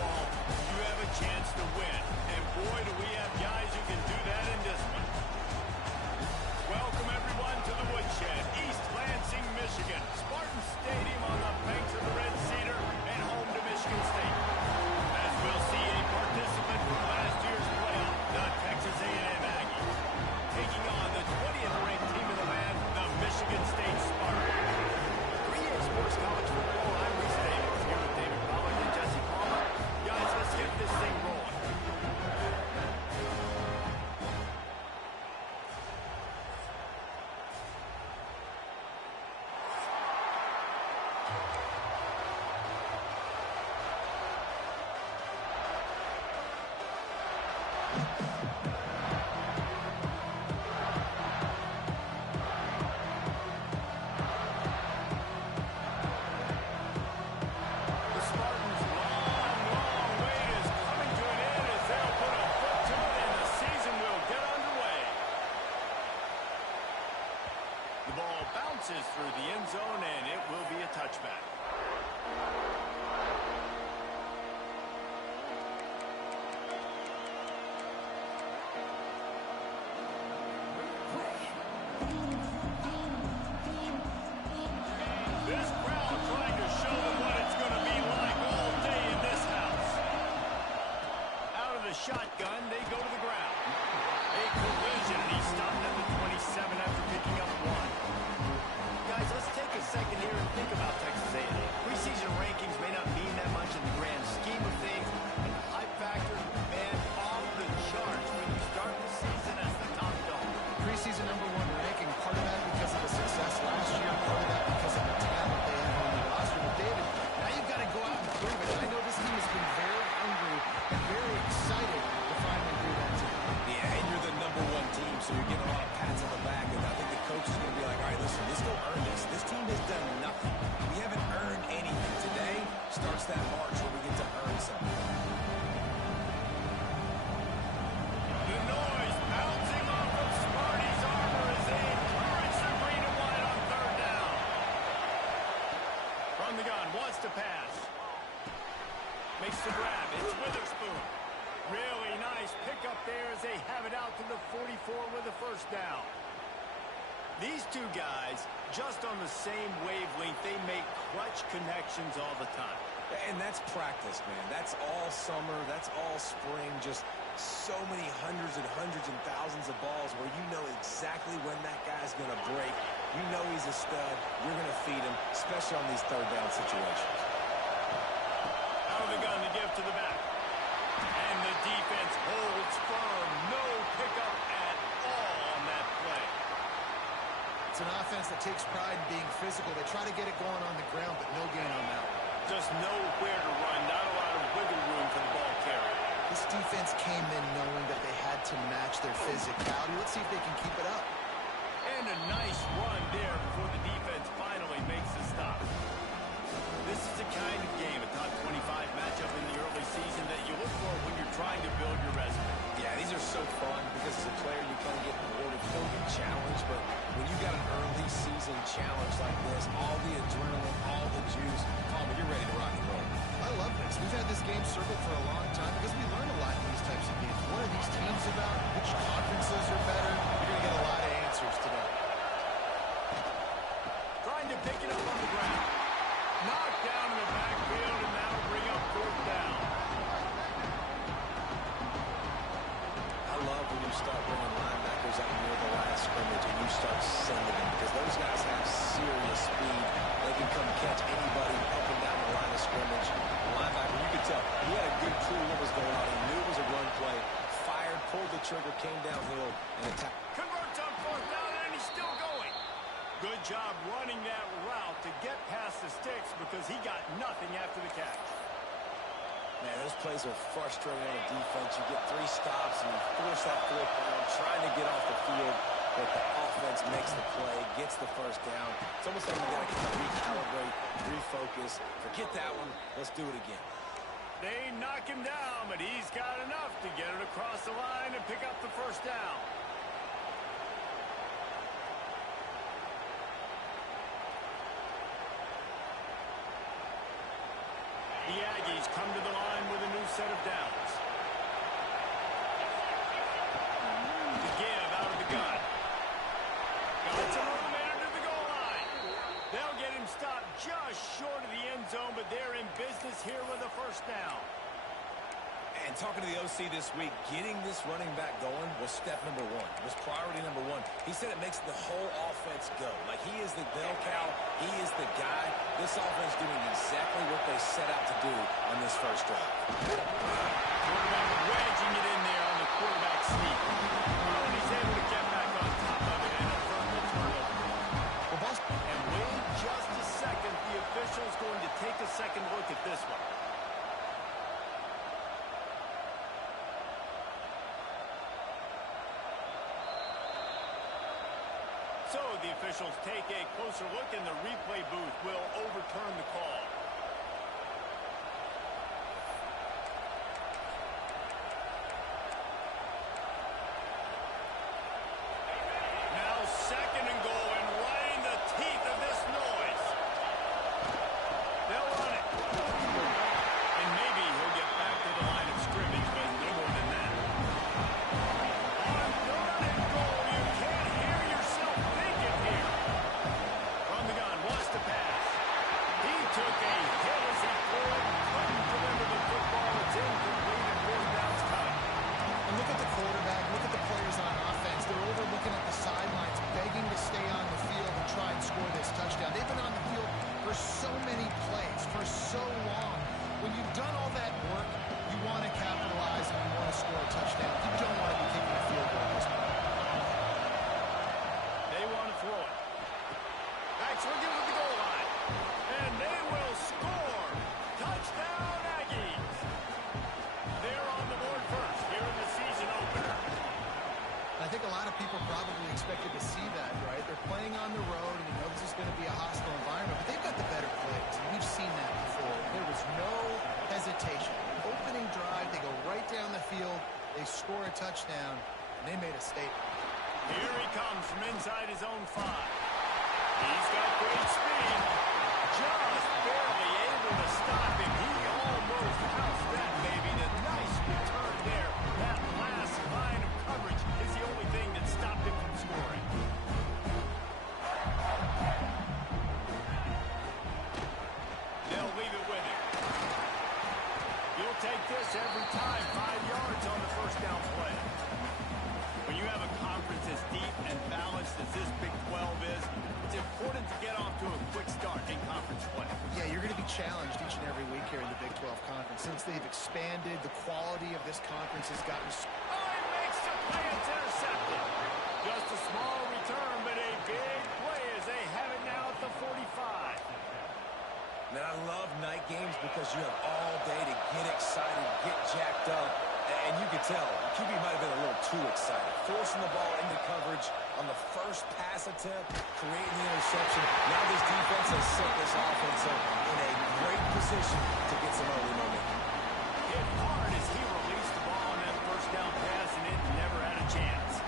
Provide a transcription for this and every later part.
ball, you have a chance to win. And boy, do we have guys who can do that in this one. Welcome, everyone, to the Woodshed, East Lansing, Michigan. Spartan Stadium on the banks of the Red Cedar and home to Michigan State. As we'll see a participant from last year's playoff, the Texas A&M Aggies, taking on the 20th ranked team in the land, the Michigan State Spartans. 3A Sports College Football, I'm Reese Davis, here with David Pollard and Jesse Palmer. Guys, let's get this thing rolling. Through the end zone, and it will be a touchback. This crowd trying to show them what it's going to be like all day in this house. Out of the shotgun, they go to the ground. A collision, and he stopped at the 27 after picking up one. Guys, let's take a second here and think about Texas A&M. Preseason rankings may not mean that much in the grand scheme of things, but the hype factor, man, off the charts when you start the season as the top dog. Preseason #1 ranking, part of that because of the success last year, part of that because of the talent they have on the roster. But David, now you've got to go out and prove it. I know this team has been very hungry and very excited to finally do that too. Yeah, and you're the #1 team, so you're getting a lot of pats on the back, and I think the coach is going to be like, all right, listen, let's go earn this. This team has done nothing. We haven't earned anything. Today starts that march where we get to earn something. The noise bouncing off of Sparty's armor as they encourage the green and white on third down. From the gun, wants to pass. Makes the grab. It's Witherspoon. Really nice pickup there as they have it out to the 44 with a first down. These two guys, just on the same wavelength, they make clutch connections all the time. And that's practice, man. That's all summer. That's all spring. Just so many hundreds and thousands of balls where you know exactly when that guy's going to break. You know he's a stud. You're going to feed him, especially on these third down situations. Out of the gun to give to the back. And the defense holds firm. No pickup at all on that play. It's an offense that takes pride in being physical. They try to get it going on the ground, but no gain on that one. Just nowhere to run. Not a lot of wiggle room for the ball carrier. This defense came in knowing that they had to match their physicality. Let's see if they can keep it up. And a nice run there before the defense finally makes the stop. This is the kind of game, a top 25 matchup in the early season, that you look for when you're trying to build your resume. Yeah, these are so fun because as a player you kind of get rewarded. You don't get challenged, but when you got an early season challenge like this, all the adrenaline, all the juice, Palmer, you're ready to rock and roll. I love this. We've had this game circled for a long time because we learn a lot in these types of games. What are these teams about? Which conferences are better? You're going to get a lot of answers today. Trying to pick it up on the ground. Knocked down in the backfield, and that'll bring up fourth down. I love when you start bringing linebackers out near the last scrimmage and you start sending them because those guys have serious speed. They can come catch anybody up and down the line of scrimmage. The linebacker, you could tell, he had a good clue what was going on. He knew it was a run play, fired, pulled the trigger, came downhill, and attacked. Converts on fourth down, and he's still going. Good job running that route to get past the sticks because he got nothing after the catch. Man, those plays are frustrating on the defense. You get 3 stops and you force that fourth down, trying to get off the field, but the offense makes the play, gets the first down. It's almost like you got to kind of recalibrate, refocus. Forget that one. Let's do it again. They knock him down, but he's got enough to get it across the line and pick up the first down. The Aggies come to the line with a new set of downs. The give out of the gun. Got some momentum to the goal line. They'll get him stopped just short of the end zone, but they're in business here with a first down. And talking to the OC this week, getting this running back going was step number one. It was priority number one. He said it makes the whole offense go. Like, he is the bell cow. He is the guy. This offense doing exactly what they set out to do on this first drive. Quarterback wedging it in there on the quarterback sneak. And he's able to get back on top of it and avert the turnover. And wait just a second. The official's going to take a second look at this one. So the officials take a closer look, and the replay booth will overturn the call. Now second and goal, and right in the teeth of this noise. They'll run it. And maybe he'll get back to the line of scrimmage, but no more than that. On third and goal, you can't hear yourself thinking here. From the gun, wants to pass. He took a hit as he threw it, couldn't deliver the football. It's incomplete, and fourth down's coming. And look at the quarterback, look at the players on offense. They're over looking at the sidelines, begging to stay on the field and try and score this touchdown. They've been on the field for so many plays, for so long. When you've done all that work, you want to capitalize and you want to score a touchdown. You don't want to be kicking a field goal at this point. They want to throw it. That's looking at the goal line. And they will score. Touchdown, Aggies. They're on the board first here in the season opener. I think a lot of people probably expected to see that, right? They're playing on the road, and you know this is going to be a hostile environment, but they've got the better plays, and we've seen that before. There was no hesitation. Opening drive, they go right down the field, they score a touchdown, and they made a statement. Here he comes from inside his own 5. He's got great speed. Just barely able to stop him. He almost housed that baby. The nice return there. That last line of coverage is the only thing that stopped him from scoring. They'll leave it with him. You'll take this every time. 5 yards on the first down play. When you have a conference as deep and balanced as this Big 12 is, it's important to get off to a quick start in conference play. Yeah, you're going to be challenged each and every week here in the Big 12 Conference. Since they've expanded, the quality of this conference has gotten... Oh, he makes the play. It's intercepted. Just a small return, but a big play as they have it now at the 45. Man, I love night games because you have all day to get excited, get jacked up. And you could tell, QB might have been a little too excited. Forcing the ball into coverage on the first pass attempt, creating the interception. Now this defense has set this offense up in a great position to get some early momentum. Hit hard as he released the ball on that first down pass, and it never had a chance.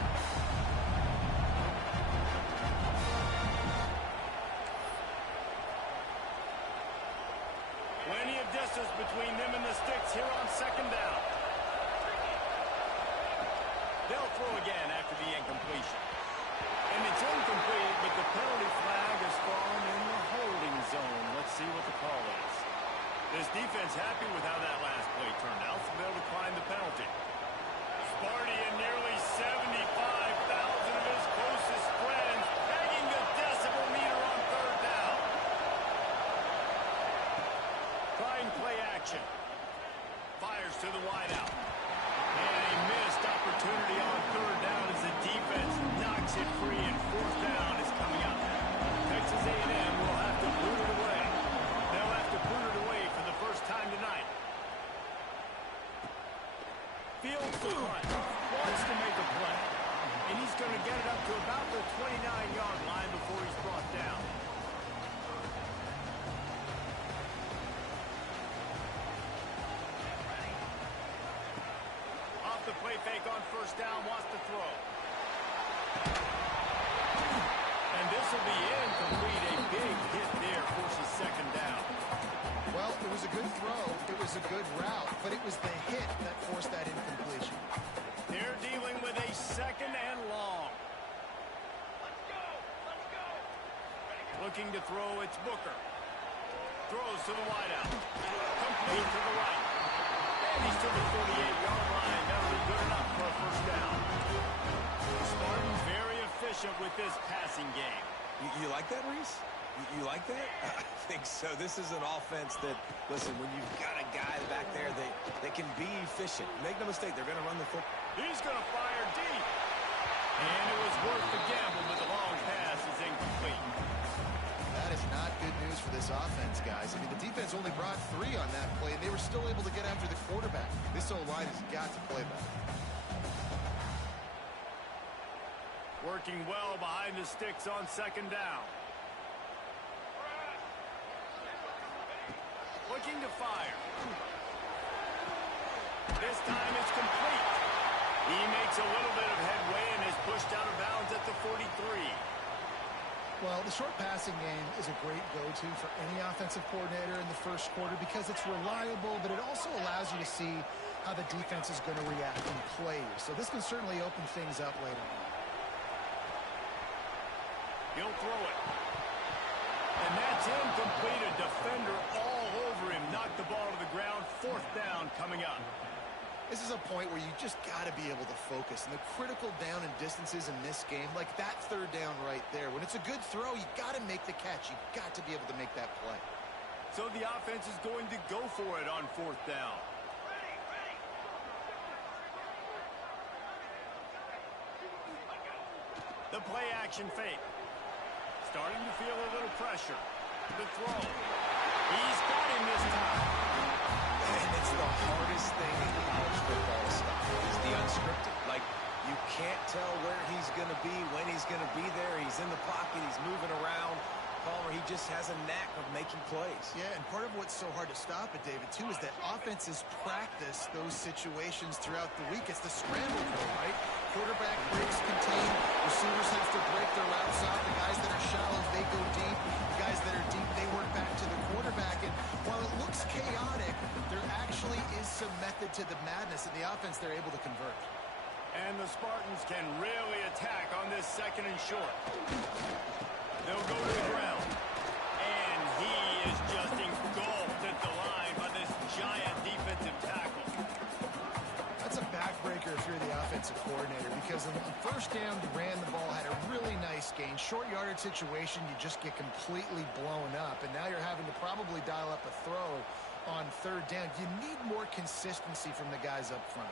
Plenty of distance between them and the sticks here on second down. They'll throw again after the incompletion. And it's incomplete, but the penalty flag has fallen in the holding zone. Let's see what the call is. This defense happy with how that last play turned out, so they'll decline the penalty. Sparty and nearly 75,000 of his closest friends pegging the decibel meter on third down. Trying play action. Fires to the wideout. And a missed opportunity on third down as the defense knocks it free, and fourth down is coming up. Texas A&M will have to boot it away. They'll have to boot it away for the first time tonight. Fields the punt. Wants to make a play. And he's going to get it up to about the 29-yard line before he's brought down. The play fake on first down, wants to throw. And this will be incomplete. A big hit there forces second down. Well, it was a good throw. It was a good route, but it was the hit that forced that incompletion. They're dealing with a second and long. Looking to throw, it's Booker. Throws to the wideout. Complete to the right. And he's to the 48-yard line. That'll be good enough for a first down. Spartans very efficient with this passing game. You like that, Reese? You like that? I think so. This is an offense that, listen, when you've got a guy back there that can be efficient. Make no mistake, they're going to run the football. He's going to fire deep. And it was worth the gamble, but the long pass is incomplete. That is not good news for this offense, guys. I mean, the defense only brought 3 on that play, and they were still able to get after the quarterback. This O-line has got to play better. Working well behind the sticks on second down. Looking to fire. This time it's complete. He makes a little bit of headway and is pushed out of bounds at the 43. Well, the short passing game is a great go-to for any offensive coordinator in the first quarter because it's reliable, but it also allows you to see how the defense is going to react and play. So this can certainly open things up later on. He'll throw it. And that's incomplete. A defender all over him. Knocked the ball to the ground. Fourth down coming up. This is a point where you just got to be able to focus. And the critical down and distances in this game, like that third down right there, when it's a good throw, you got to make the catch. You got to be able to make that play. So the offense is going to go for it on fourth down. The play action fake. Starting to feel a little pressure. The throw. He's got him this time. And it's the hardest thing in college football to stop is the unscripted. Like, you can't tell where he's going to be, when he's going to be there. He's in the pocket. He's moving around. Palmer, he just has a knack of making plays. Yeah, and part of what's so hard to stop it, David, too, is that offenses practice those situations throughout the week. It's the scramble drill, right? Quarterback breaks contain. Receivers have to break their routes off. The guys that are shallow, they go deep. The guys that are deep, they work back to the quarterback. And while it looks chaotic, there actually is some method to the madness. In the offense, they're able to convert. And the Spartans can really attack on this second and short. They'll go to the ground. And he is just engulfed at the line by this giant defensive tackle. That's a backbreaker if you're the offensive coordinator, because on first down, you ran the ball, had a really nice gain. Short yardage situation, you just get completely blown up. And now you're having to probably dial up a throw on third down. You need more consistency from the guys up front.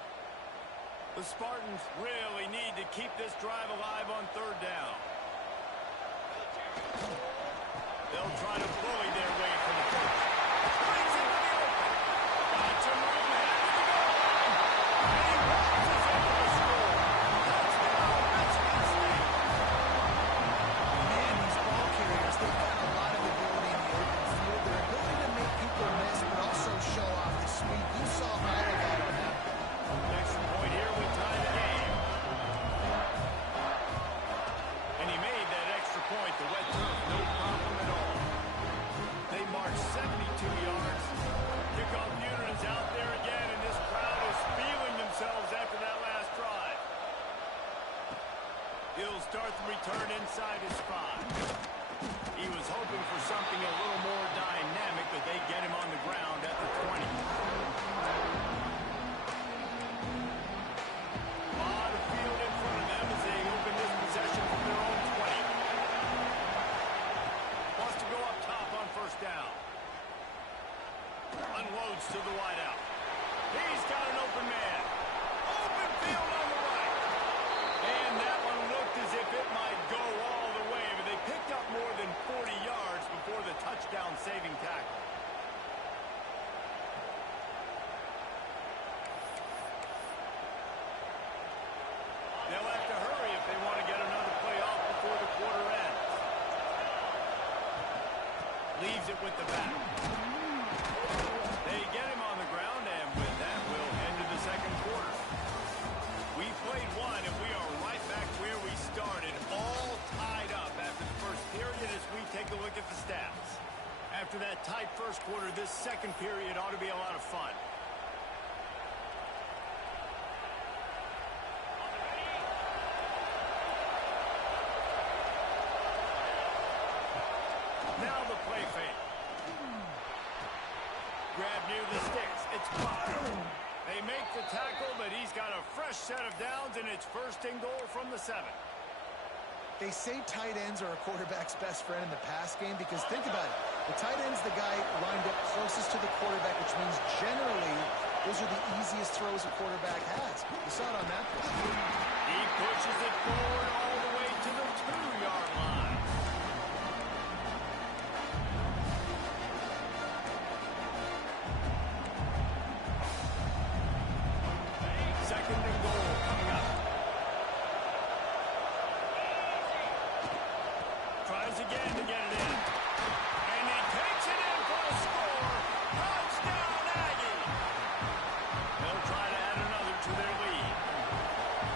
The Spartans really need to keep this drive alive on third down. They'll try to bully their way for the first. Brings it to the open. Got some room ahead of the goal. And he bounces into the score. Touchdown, Michigan State. Man, these ball carriers, they've got a lot of ability in the open field. Their ability to make people miss, but also show off the speed. You saw all of that on that. Extra point here with time the game. And he made that extra point. The wet turf, no problem at all. They march 72 yards. Kickoff unit is out there again, and this crowd is feeling themselves after that last drive. He'll start the return inside his 5. He was hoping for something a little more dynamic, but they get him on the ground at the 20. Lot of field in front of them as they open this possession from their own 20. Wants to go up top on first down. Unloads to the wideout. He's got an open man. Open field on the right. And that one looked as if it might go all the way, but they picked up more than 40 yards before the touchdown-saving tackle. They'll have to hurry if they want to get another play off before the quarter ends. Leaves it with the back. They get him on the ground, and with that, we'll head to the second quarter. We played one, and we are right back where we started, all tied up after the first period as we take a look at the stats. After that tight first quarter, this second period ought to be a lot of fun. Now the play fake. Grab near the sticks. It's blocked. They make the tackle, but he's got a fresh set of downs, and it's first and goal from the 7. They say tight ends are a quarterback's best friend in the pass game because think about it. The tight end's the guy lined up closest to the quarterback, which means generally those are the easiest throws a quarterback has. You saw it on that play. He pushes it forward all the way to the 2-yard line. Second and goal coming up. Tries again to get it in. And he takes it in for a score. Touchdown, Aggie. They'll try to add another to their lead.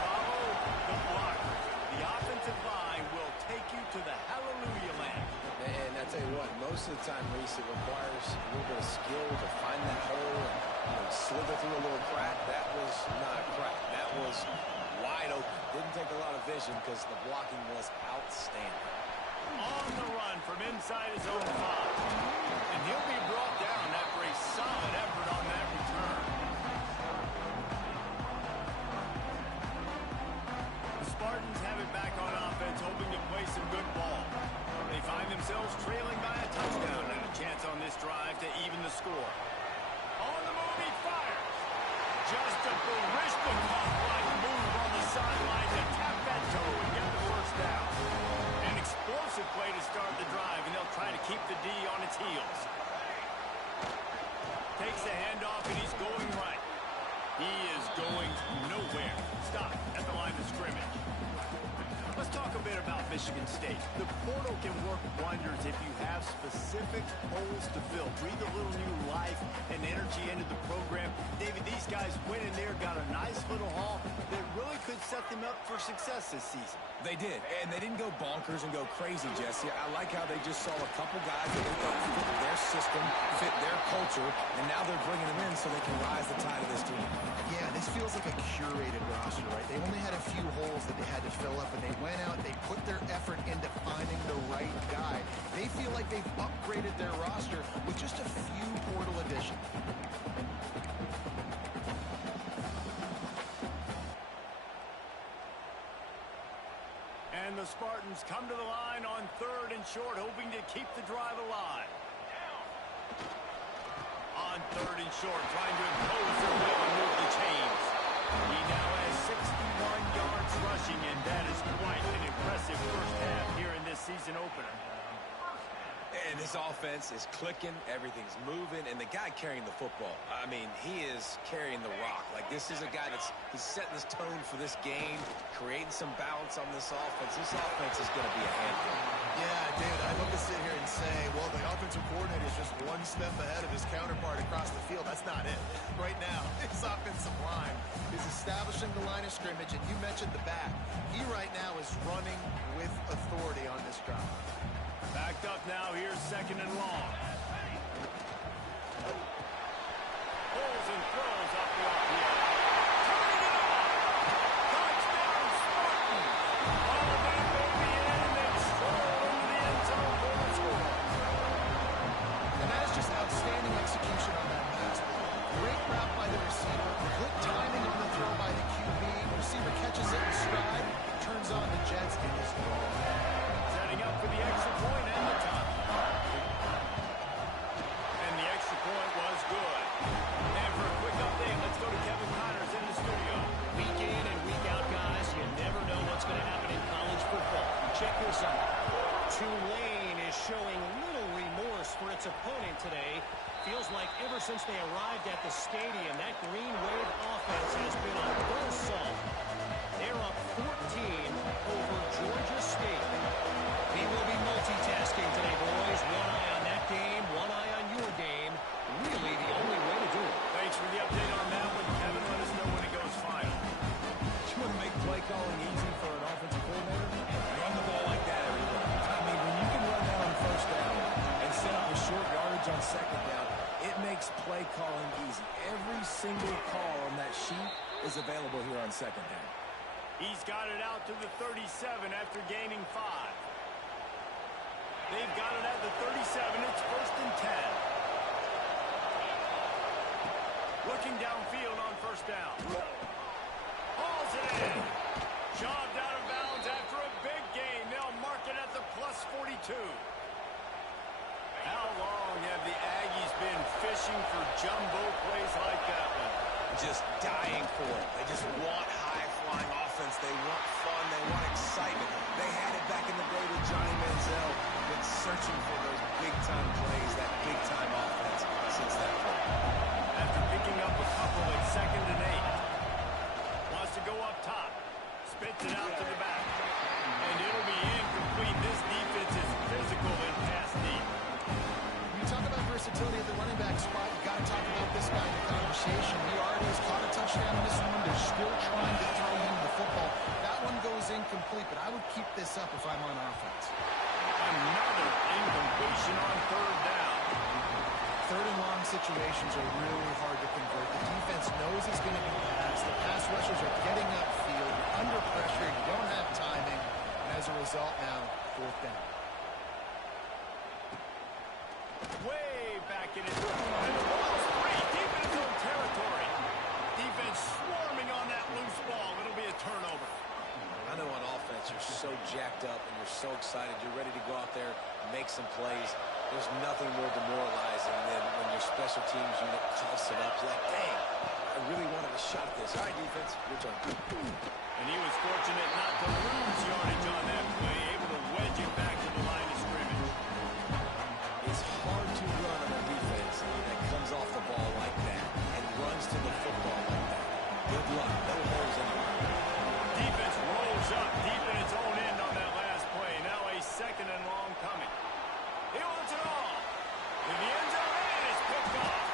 Follow the blockers. The offensive line will take you to the hallelujah land. And I tell you what, most of the time, Reese, it requires a little bit of skill to find that hole and slither through a little crack. That was not a crack. That was wide open. Didn't take a lot of vision because the blocking was outstanding. On the run from inside his own 5. And he'll be brought down after a solid effort on that return. The Spartans have it back on offense, hoping to play some good ball. They find themselves trailing by a touchdown and a chance on this drive to even the score. On the move, he fires. Just a Barishnikov-like move on the sideline to tap that toe and get the first down. An explosive play to start the drive, and they'll try to keep the D on its heels. Takes the handoff, and he's going right. He is going nowhere. Stop at the line of scrimmage. Let's talk a bit about Michigan State. The portal can work wonders if you have specific holes to fill. Breathe a little new life and energy into the program. David, these guys went in there, got a nice little haul that really could set them up for success this season. They did, and they didn't go bonkers and go crazy, Jesse. I like how they just saw a couple guys that they thought fit their system, fit their culture, and now they're bringing them in so they can rise the tide of this team. Yeah, this feels like a curated roster, right? They only had a few holes that they had to fill up, and they went out, they put their effort into finding the right guy. They feel like they've upgraded their roster with just a few portal additions. And the Spartans come to the line on 3rd and short, hoping to keep the drive alive. On 3rd and short, trying to impose their will and move the chains. He now has 61 yards rushing, and that is quite an impressive first half here in this season opener. And this offense is clicking, everything's moving, and the guy carrying the football, I mean, he is carrying the rock. Like, this is a guy he's setting this tone for this game, creating some balance on this offense. This offense is going to be a handful. Yeah, David, I'd love to sit here and say, well, the offensive coordinator is just one step ahead of his counterpart across the field. That's not it. Right now, his offensive line is establishing the line of scrimmage, and you mentioned the back. He right now is running with authority on this drive. Backed up now, here's 2nd and long. Pulls and throws off the RPO. Turning it on! Touchdown, Spartan! All of that baby in, and then stroll into the end zone for the score. And that is just outstanding execution on that pass. Great route by the receiver. Good timing on the throw by the QB. Receiver catches it in stride, turns on the jets, and is gone. Setting up for the extra point and the top. And the extra point was good. And for a quick update, let's go to Kevin Connors in the studio. Week in and week out, guys, you never know what's going to happen in college football. Check this out. Tulane is showing little remorse for its opponent today. Feels like ever since they arrived at the stadium, that Green Wave offense has been on full assault. They're up 14 over Georgia State. We will be multitasking today, boys. One eye on that game, one eye on your game. Really the only way to do it. Thanks for the update on that one, Kevin. Let us know when it goes final. You want to make play calling easy for an offensive coordinator? Run the ball like that, everybody. I mean, when you can run down on 1st down and set up a short yardage on 2nd down, it is available here on second down. He's got it out to the 37 after gaining 5. They've got it at the 37. It's 1st and 10. Looking downfield on 1st down. Hauls it in. Shoved out of bounds after a big gain. They'll mark it at the plus 42. How long have the Aggies been fishing for jumbo plays like that one? Just dying for it. They just want high-flying offense. They want fun. They want excitement. They had it back in the day with Johnny Manziel. Been searching for those big-time plays, that big-time offense since that point. After picking up a couple at 2nd and 8. Wants to go up top. Spits it out to the back. And it'll be incomplete. This defense is physical and pass deep. When you talk about versatility at the running back spot, you got to talk about this guy in the conversation. He already has caught a touchdown in this one. They're still trying to throw him the football. That one goes incomplete, but I would keep this up if I'm on offense. Another incompletion on 3rd down. 3rd and long situations are really hard to convert. The defense knows it's going to be passed. The pass rushers are getting upfield. You're under pressure. You don't have timing. And as a result now, 4th down. Way back in his and the ball's free, deep in his own territory. Defense swarming on that loose ball. It'll be a turnover. I know on offense you're so jacked up and you're so excited. You're ready to go out there and make some plays. There's nothing more demoralizing than when your special teams unit coughs it up. You're like, dang, I really wanted a shot at this. All right, defense, your turn. And he was fortunate not to lose yardage on that play, able to wedge it back to the line of scrimmage. It's hard to run on a defense that comes off the ball like that and runs to the football like that. Good luck. No holes in it. Defense rolls up deep in its own end on that last play. Now a 2nd and long coming. He wants it all. In the end zone, and it's picked off.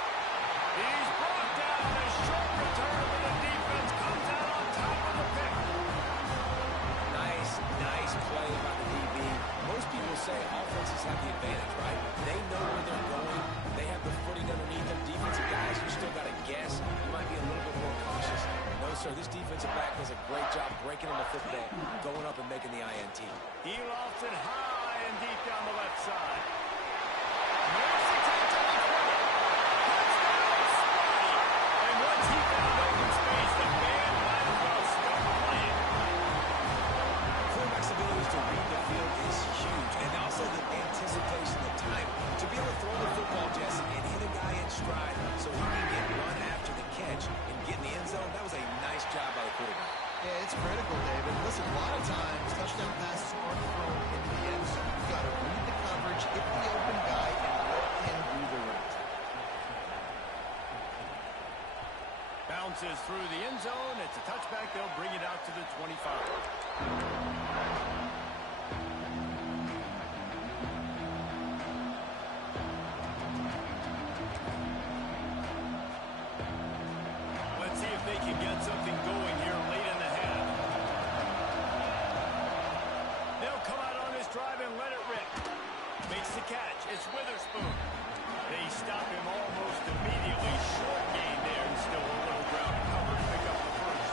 He's brought down. A short return, but the defense comes out on top of the pick. Nice play by the DB. Most people say offenses have the advantage, right? They know where they're going. They have the footing underneath them. Defensive guys, you still got to guess. You might be a little bit more cautious. No, sir, this defensive back does a great job breaking in the football, going up and making the INT. He lofts it high and deep down the left side. There's the catch on the 20. Touchdown, Spotty. And once he found open space, the band might as well stop playing. Quarterback's ability to read the field is huge, and also the anticipation, the time to be able to throw the football, Jesse, and hit a guy in stride so he can get run after the catch and get in the end zone. That was a nice job by the quarterback. Yeah, it's critical, David. Listen, a lot of times touchdown passes aren't thrown into the end zone. You've got to read the coverage, hit the open guy, and let him do the rest. Bounces through the end zone. It's a touchback. They'll bring it out to the 25. Let's see if they can get something going here late in the half. They'll come out on this drive and let it rip. Makes the catch. It's Witherspoon. They stop him almost immediately. Short gain there and still a little ground to cover to pick up the first.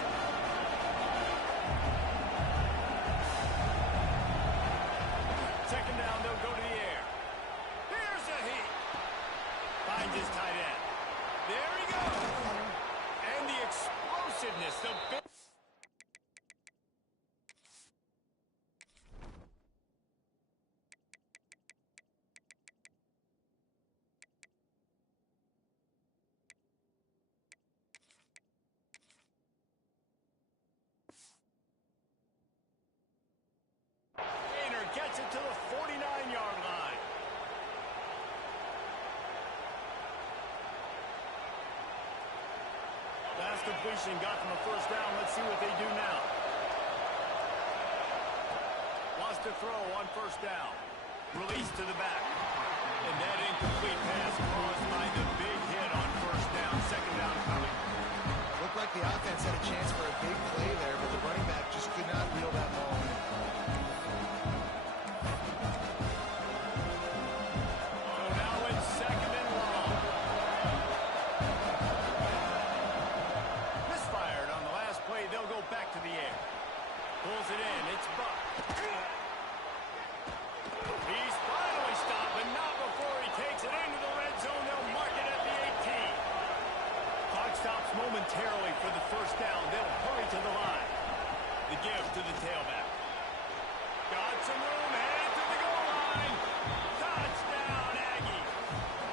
2nd down, they'll go to the air. Here's a heat. Finds his tight end. There he goes. And the explosiveness, the big... Gets it to the 49-yard line. Last completion got them a 1st down. Let's see what they do now. Lost to throw on 1st down. Release to the back. And that incomplete pass caused by the big hit on 1st down. 2nd down coming. Looked like the offense had a chance for a big play there, but the running back just could not reel that ball in. to the air. Pulls it in. It's Buck. He's finally stopped, but not before he takes it into the red zone. They'll mark it at the 18. Clock stops momentarily for the first down. They'll hurry to the line. The give to the tailback. Got some room, headed to the goal line. Touchdown, Aggie.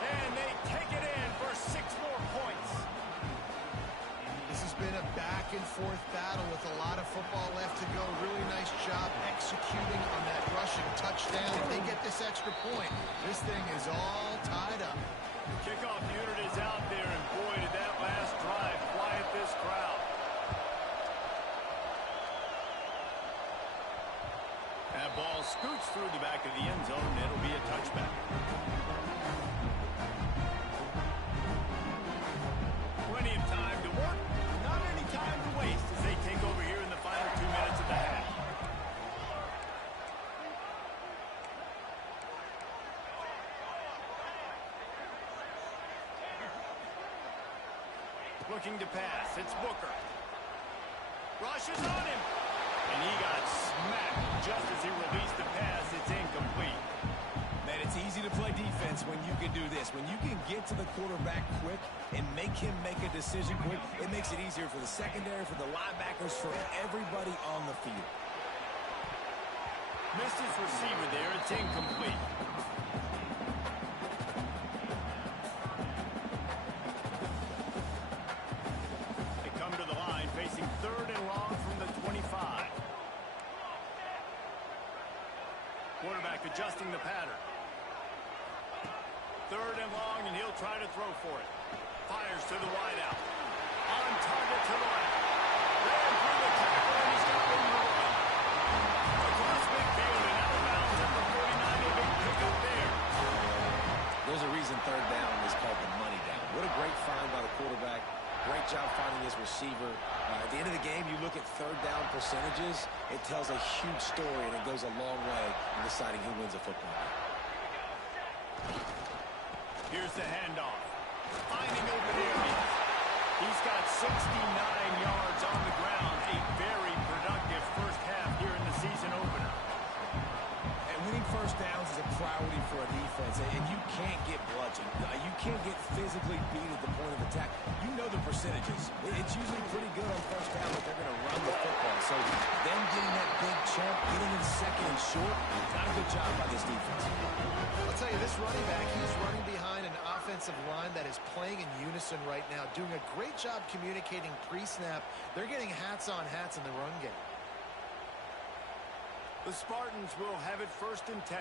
And they take it in for 6 more points. This has been a back-and-forth battle with a lot of football left to go. Really nice job executing on that rushing touchdown. If they get this extra point, this thing is all tied up. Kickoff unit is out there, and boy, did that last drive quiet this crowd. That ball scoots through the back of the end zone. It'll be a touchback. Plenty of time to work. Not any time to waste as they take over here in the final 2 minutes of the half. Looking to pass. It's Booker. Rushes on him. And he got smacked just as he released the pass. It's incomplete. Man, it's easy to play defense when you can do this. When you can get to the quarterback quick and make him make a decision quick, it makes it easier for the secondary, for the linebackers, for everybody on the field. Missed his receiver there. It's incomplete. They come to the line facing 3rd and long from the 25. Quarterback adjusting the pattern. 3rd and long, and he'll try to throw for it. Fires to the wideout. On target to the left. Ran through the tackle, and he's got room to run. Across midfield and out of bounds at the 49. A big pickup there. There's a reason 3rd down is called the money down. What a great find by the quarterback. Great job finding his receiver. At the end of the game, you look at 3rd down percentages. It tells a huge story, and it goes a long way in deciding who wins a football game. Here's the handoff. Finding open areas. He's got 69 yards on the ground. A very productive first half here in the season opener. And winning first downs is a priority for a defense, and you can't get bludgeoned. You can't get physically beat at the point of attack. You know the percentages. It's usually pretty good on first down, but they're going to run the football. So them getting that big chunk, getting in 2nd and short, not a good job by this defense. I'll tell you, this running back, he's running behind an offensive line that is playing in unison right now, doing a great job communicating pre-snap. They're getting hats on hats in the run game. The Spartans will have it 1st and 10.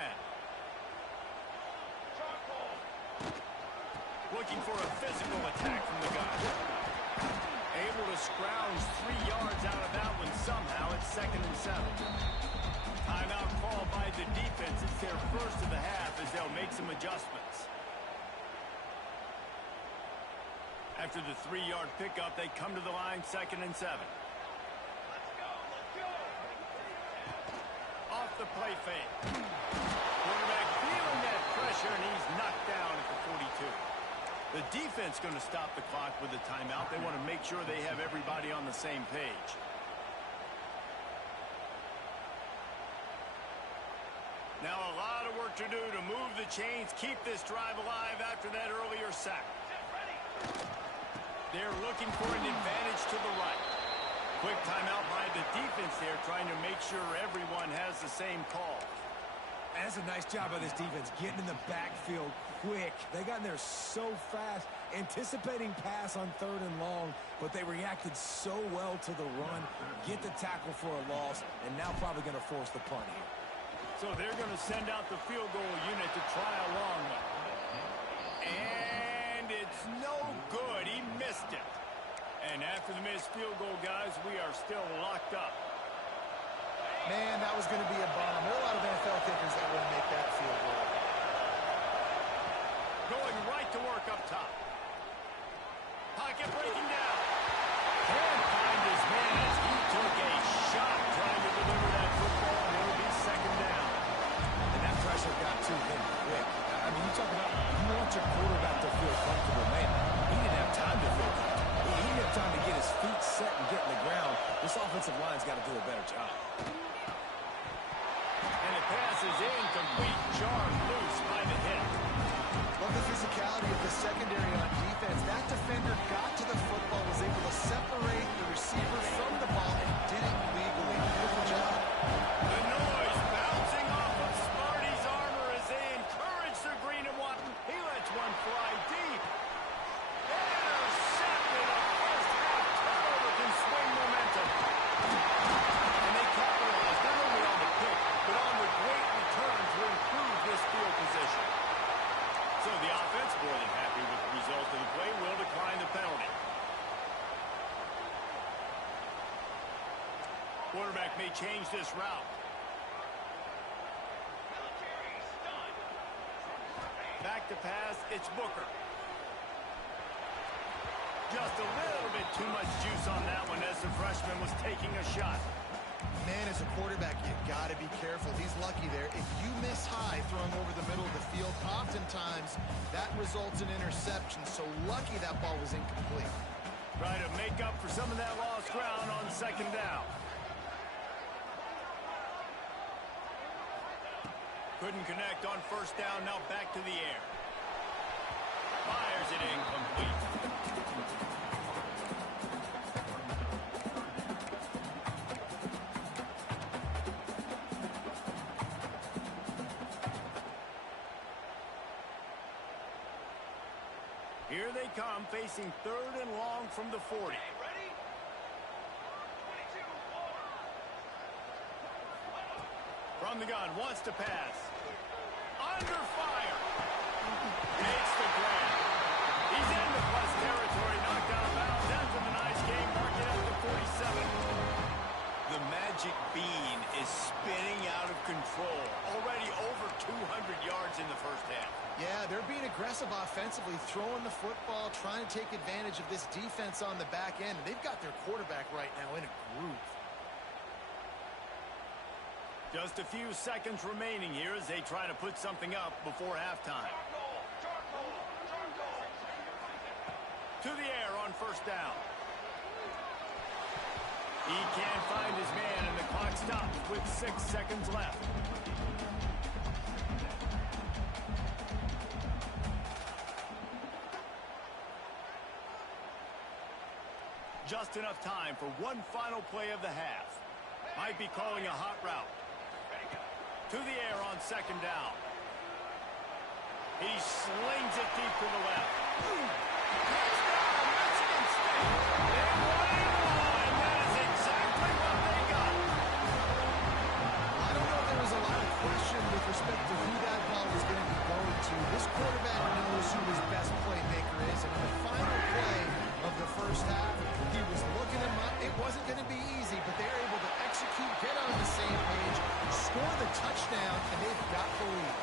Looking for a physical attack from the gun. Able to scrounge 3 yards out of that one somehow. It's 2nd and 7. Timeout call by the defense. It's their first of the half as they'll make some adjustments. After the 3-yard pickup, they come to the line 2nd and 7. Off the play fake. Quarterback feeling that pressure, and he's knocked down at the 42. The defense going to stop the clock with the timeout. They want to make sure they have everybody on the same page. Now a lot of work to do to move the chains, keep this drive alive after that earlier sack. They're looking for an advantage to the right. Quick timeout by the defense there, trying to make sure everyone has the same call. That's a nice job by this defense, getting in the backfield quick. They got in there so fast, anticipating pass on 3rd and long, but they reacted so well to the run, get the tackle for a loss, and now probably going to force the punt here. So they're going to send out the field goal unit to try a long one. And it's no good. He missed it. And after the missed field goal, guys, we are still locked up. Man, that was going to be a bomb. There are a lot of NFL kickers that wouldn't make that field goal. Going right to work up top. Pocket breaking down. Can't find his man as he took a shot trying to deliver that football, and it'll be 2nd down. And that pressure got to him quick. I mean, you talk about you want your quarterback to feel comfortable, man. He didn't have time to feel comfortable. He didn't have time to get his feet set and get in the ground. The This offensive line's got to do a better job. And the pass is incomplete, jarred loose by the hit. Love the physicality of the secondary on defense. That defender got to the football, was able to separate the receiver from the ball, and did it legally. Beautiful job. The noise bouncing off of Smarty's armor as they encourage the green and white. He lets one fly deep. Intercepted. A first half turnover can swing momentum. And they capitalize not only on the pick, but on the great return to improve this field position. So the offense, more than happy with the result of the play, will decline the penalty. Quarterback may change this route. Back to pass, it's Booker. Just a little bit too much juice on that one as the freshman was taking a shot. Man, as a quarterback, you got to be careful. He's lucky there. If you miss high throwing over the middle of the field, oftentimes that results in interception. So lucky that ball was incomplete. Try to make up for some of that lost ground on second down. Couldn't connect on first down, now back to the air. Fires it incomplete. Here they come, facing third and long from the 40. From the gun, wants to pass. Under fire. Makes the grab. He's into plus territory, knocked out of bounds. Ends in the nice game, mark it up to 47. The magic bean is spinning out of control. Already over 200 yards in the first half. Yeah, they're being aggressive offensively, throwing the football, trying to take advantage of this defense on the back end. And they've got their quarterback right now in a groove. Just a few seconds remaining here as they try to put something up before halftime. To the air on first down. He can't find his man, and the clock stops with 6 seconds left. Just enough time for one final play of the half. Might be calling a hot route. To the air on second down. He slings it deep to the left. Touchdown, Michigan State. They won it all, and that is exactly what they got. I don't know if there was a lot of question with respect to who that ball was going to be going to. This quarterback knows who his best playmaker is, and on the final play of the first half, he was looking him up. It wasn't going to be easy, but they were able to execute, get on the same page, score the touchdown, and they've got the lead.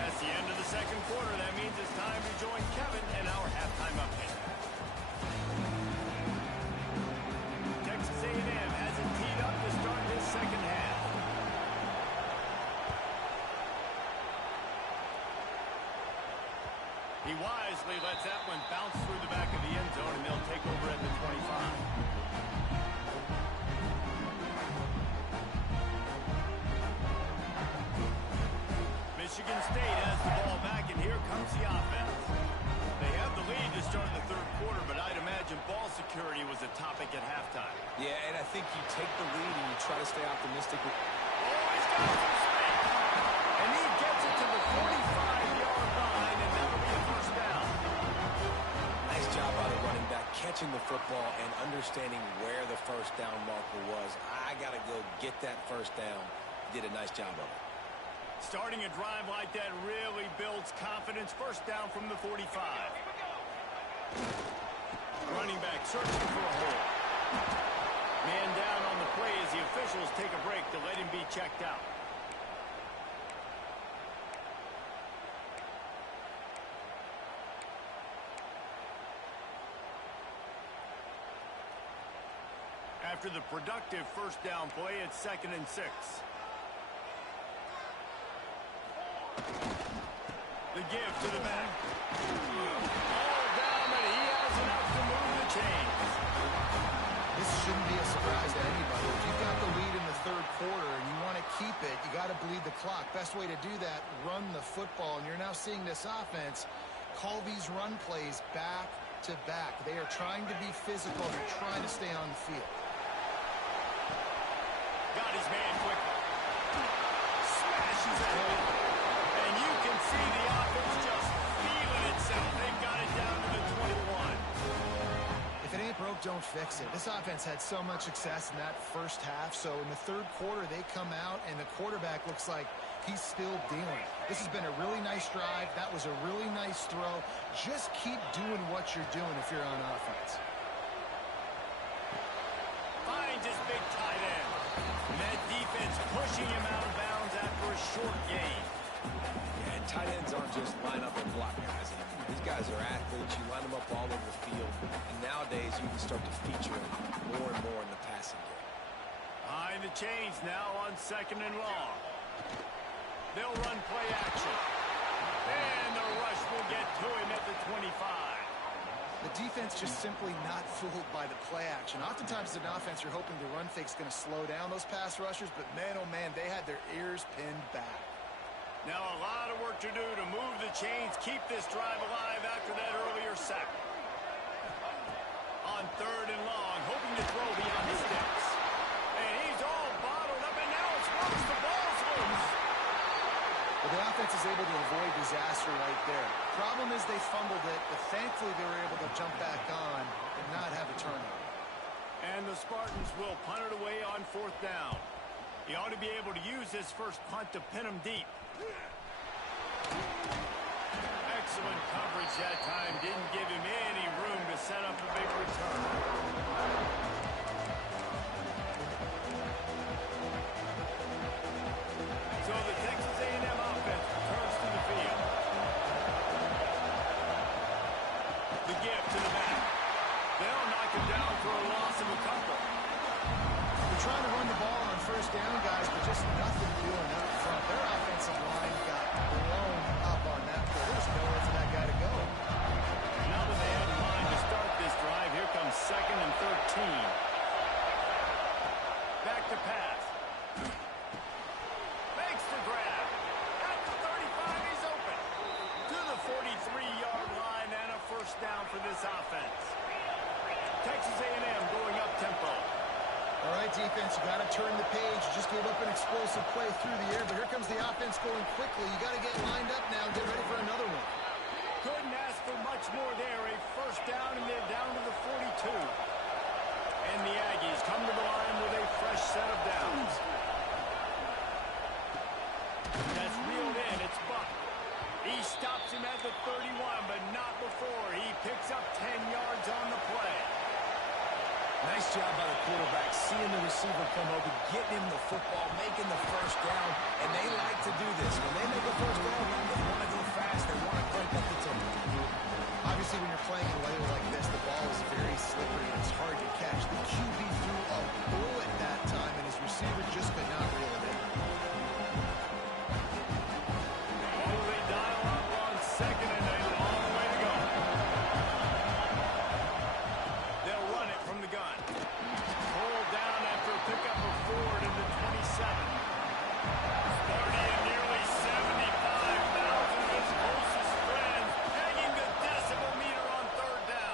That's the end of the second quarter. That means it's time to join Kevin in our halftime update. Texas A&M has it teed up to start this second half. He wisely lets that one bounce through the back of the end zone, and they'll take over at the 25. Michigan State has the ball back, and here comes the offense. They have the lead to start the third quarter, but I'd imagine ball security was a topic at halftime. Yeah, and I think you take the lead and you try to stay optimistic. Oh, he's got some space. And he gets it to the 45-yard line, and that'll be a first down. Nice job by the running back, catching the football and understanding where the first down marker was. I got to go get that first down. Did a nice job of it. Starting a drive like that really builds confidence. First down from the 45. Running back searching for a hole. Man down on the play as the officials take a break to let him be checked out. After the productive first down play, it's 2nd and 6. The give to the back. All down, but he has enough to move the chains. This shouldn't be a surprise to any best way to do that? Run the football. And you're now seeing this offense call these run plays back to back. They are trying to be physical. They're trying to stay on the field. Got his man quickly. Smashes it. And you can see the offense just feeling itself. They've got it down to the 21. If it ain't broke, don't fix it. This offense had so much success in that first half. So in the third quarter, they come out, and the quarterback looks like he's still dealing. This has been a really nice drive. That was a really nice throw. Just keep doing what you're doing if you're on offense. Finds his big tight end. And that defense pushing him out of bounds after a short gain. Yeah, and tight ends aren't just line up and block guys. These guys are athletes. You line them up all over the field. And nowadays, you can start to feature them more and more in the passing game. Behind the chains now on 2nd and long. They'll run play action. And the rush will get to him at the 25. The defense just simply not fooled by the play action. Oftentimes, as an offense, you're hoping the run fake's going to slow down those pass rushers, but man, oh man, they had their ears pinned back. Now a lot of work to do to move the chains, keep this drive alive after that earlier sack. On 3rd and long, hoping to throw beyond the sticks. And he's all bottled up, and now it's worse. The ball's loose. Well, the offense is able to avoid disaster right there. Problem is they fumbled it, but thankfully they were able to jump back on and not have a turnover. And the Spartans will punt it away on 4th down. He ought to be able to use his first punt to pin him deep. Excellent coverage that time. Didn't give him any room to set up a big return. So the Texas A&M offense returns to the field. The give to the back. They'll knock him down for a loss of a couple. They're trying to run the ball on 1st down, guys, but just nothing doing up front. Their offensive line got blown up on that play. There's nowhere for that guy to go. Now that they have time to start this drive, here comes 2nd and 13. Back to pass. Makes the grab. At the 35, he's open. To the 43-yard line and a 1st down for this offense. Texas A&M going up tempo. All right, defense, you got to turn the page. You just gave up an explosive play through the air, but here comes the offense going quickly. You got to get lined up now and get ready for another one. Couldn't ask for much more there. A 1st down, and they're down to the 42. And the Aggies come to the line with a fresh set of downs. That's reeled in. It's Buck. He stops him at the 31, but not before. He picks up 10 yards on the play. Nice job by the quarterback, seeing the receiver come open, getting him the football, making the 1st down, and they like to do this. When they make a 1st down, they want to go fast. They want to crank up the tempo. Obviously, when you're playing in weather like this, the ball is very slippery and it's hard to catch. The QB threw a bullet that time, and his receiver just could not reel it in. Oh, they dial up on 2nd and a long way to go. They'll run it from the gun. Pulled down after a pickup of Ford in the 27. 30 and nearly 75,000 of his closest friends pegging the decibel meter on 3rd down.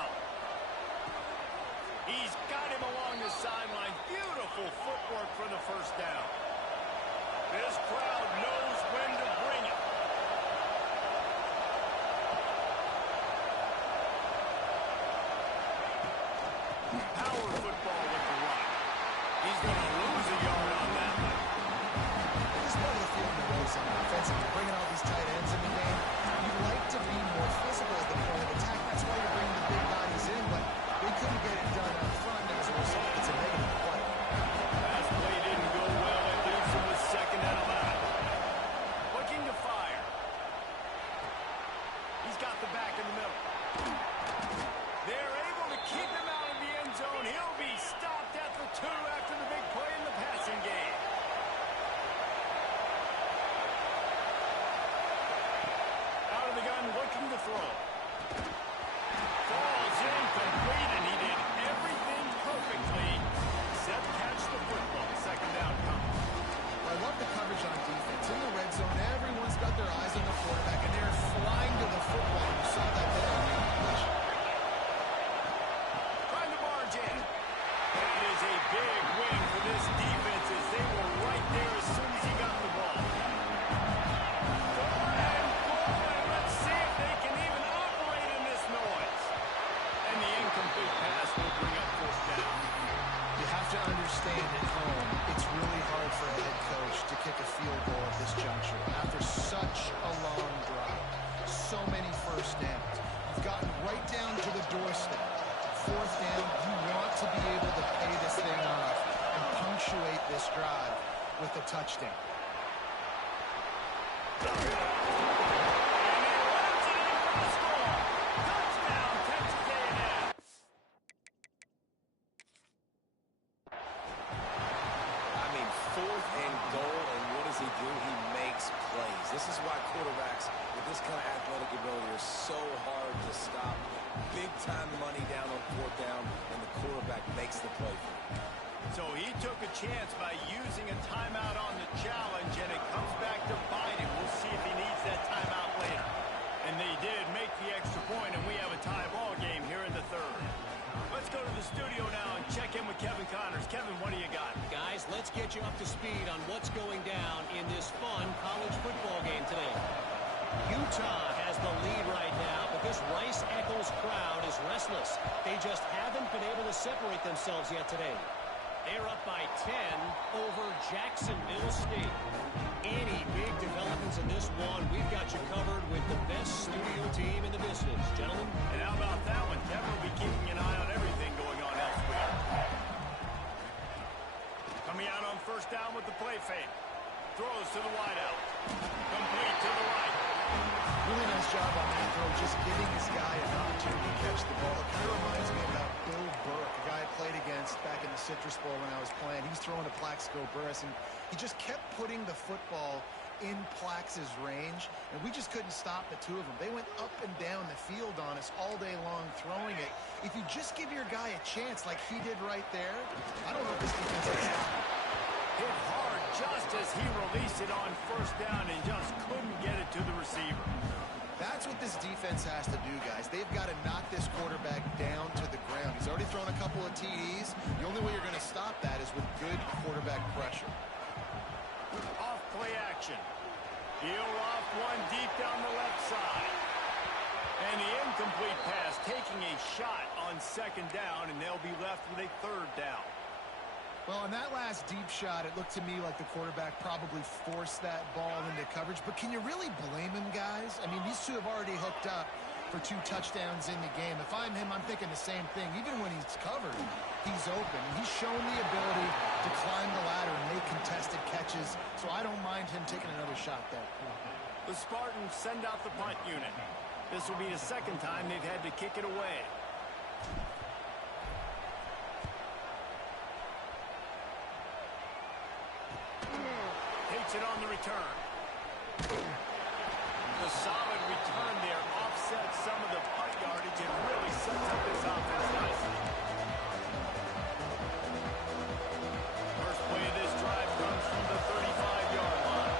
understand at home, it's really hard for a head coach to kick a field goal at this juncture after such a long drive. So many first downs. You've gotten right down to the doorstep. Fourth down, you want to be able to pay this thing off and punctuate this drive with a touchdown. Fourth and goal, and what does he do? He makes plays. This is why quarterbacks with this kind of athletic ability are so hard to stop. Big-time money down on fourth down, and the quarterback makes the play for him. So he took a chance by using a timeout on the challenge, and it comes back to bite him. We'll see if he needs that timeout later. And they did make the extra point, and we have a tie ball game here in the third. Let's go to the studio now and check in with Kevin Connors. Kevin, what do you got? Guys, let's get you up to speed on what's going down in this fun college football game today. Utah has the lead right now, but this Rice-Eccles crowd is restless. They just haven't been able to separate themselves yet today. They're up by 10 over Jacksonville State. Any big developments in this one, we've got you covered with the best studio team in the business. Gentlemen? And how about that one? Kevin will be keeping an eye on everything going on elsewhere. Coming out on first down with the play fake. Throws to the wideout. Complete to the right. Really nice job on that throw, just giving his guy an opportunity to catch the ball. It kind of reminds me about Bill Burke, a guy I played against back in the Citrus Bowl when I was playing. He was throwing to Plaxico Burress, and he just kept putting the football in Plax's range, and we just couldn't stop the two of them. They went up and down the field on us all day long throwing it. If you just give your guy a chance like he did right there, I don't know if this defense can stop it. Hit hard just as he released it on first down and just couldn't get it to the receiver. That's what this defense has to do, guys. They've got to knock this quarterback down to the ground. He's already thrown a couple of TDs. The only way you're going to stop that is with good quarterback pressure. Off play action. He'll off one deep down the left side. And the incomplete pass taking a shot on second down, and they'll be left with a third down. Well, on that last deep shot, it looked to me like the quarterback probably forced that ball into coverage. But can you really blame him, guys? I mean, these two have already hooked up for 2 touchdowns in the game. If I'm him, I'm thinking the same thing. Even when he's covered, he's open. He's shown the ability to climb the ladder and make contested catches. So I don't mind him taking another shot there. The Spartans send out the punt unit. This will be the second time they've had to kick it away. Takes it on the return. The solid return there offsets some of the punt yardage and really sets up this offense nicely. First play of this drive comes from the 35-yard line.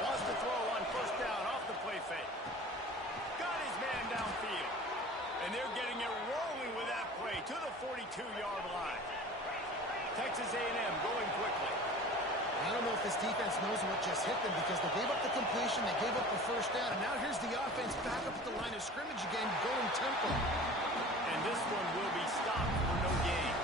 Wants to throw on first down off the play fake. Got his man downfield. And they're getting it rolling with that play to the 42-yard line. Texas A&M going quickly. I don't know if this defense knows what just hit them because they gave up the completion, they gave up the first down, and now here's the offense back up at the line of scrimmage again, going tempo. And this one will be stopped for no gain.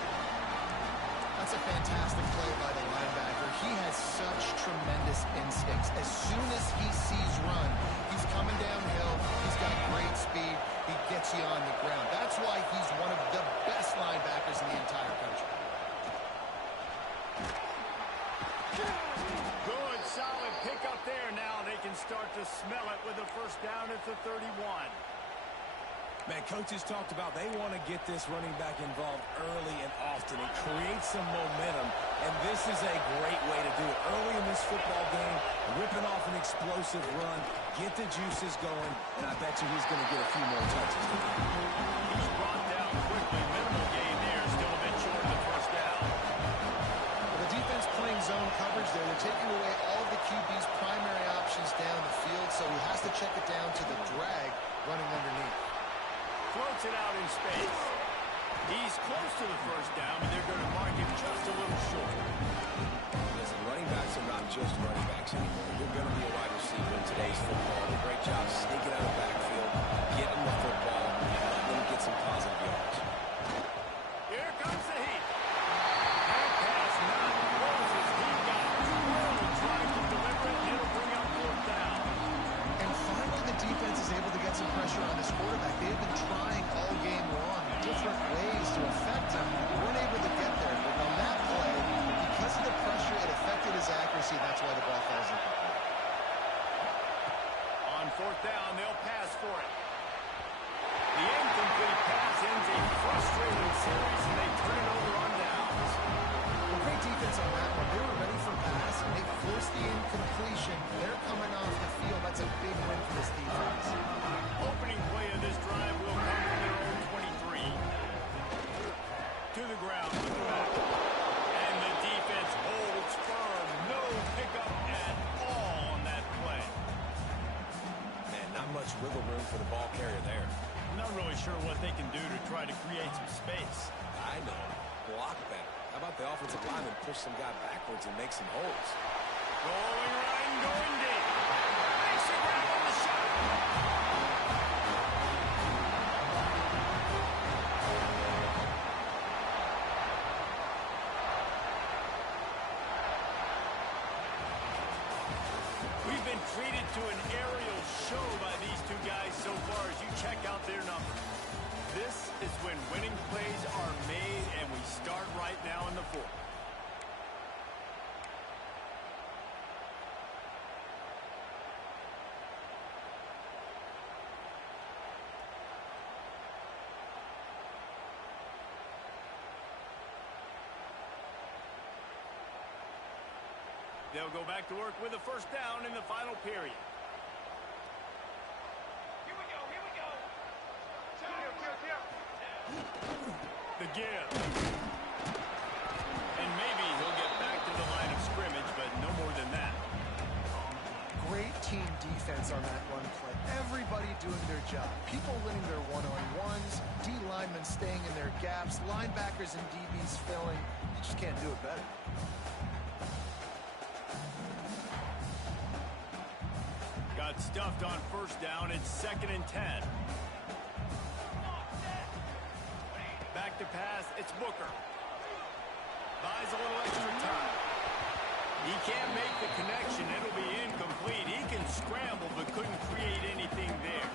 That's a fantastic play by the linebacker. He has such tremendous instincts. As soon as he sees run, he's coming downhill, he's got great speed, he gets you on the ground. That's why he's one of the best linebackers in the entire country. Good, solid pickup there. Now they can start to smell it with a first down at the 31. Man, coaches talked about they want to get this running back involved early and often and create some momentum, and this is a great way to do it. Early in this football game, ripping off an explosive run, get the juices going, and I bet you he's going to get a few more touches. He's brought down quickly. Minimal gain there. Still a bit short of the first down. The defense playing zone coverage there. They're taking away all of the QB's primary options down the field, so he has to check it down to the drag running underneath. Floats it out in space. He's close to the first down, but they're going to mark him just a little short. Listen, running backs are not just running backs anymore. You're going to be a wide receiver in today's football. A great job sneaking out of the backfield, getting the football, and letting them get some positive yards. ground with the back. And the defense holds firm. No pickup at all on that play. Man, not much wiggle room for the ball carrier there. I'm not really sure what they can do to try to create some space. I know. Block better. How about the offensive lineman push some guy backwards and make some holes? Going right and going deep. Makes the grab on the shot. We've been treated to an aerial show by these two guys so far as you check out their numbers. This is when winning plays are made, and we start right now in the fourth. They'll go back to work with a first down in the final period. Here we go. The give. And maybe he'll get back to the line of scrimmage, but no more than that. Great team defense on that run play. Everybody doing their job. People winning their one-on-ones, D linemen staying in their gaps, linebackers and DBs filling. You just can't do it better. Got stuffed on first down. It's 2nd and 10. Back to pass. It's Booker. Buys a little extra time. He can't make the connection. It'll be incomplete. He can scramble, but couldn't create anything there.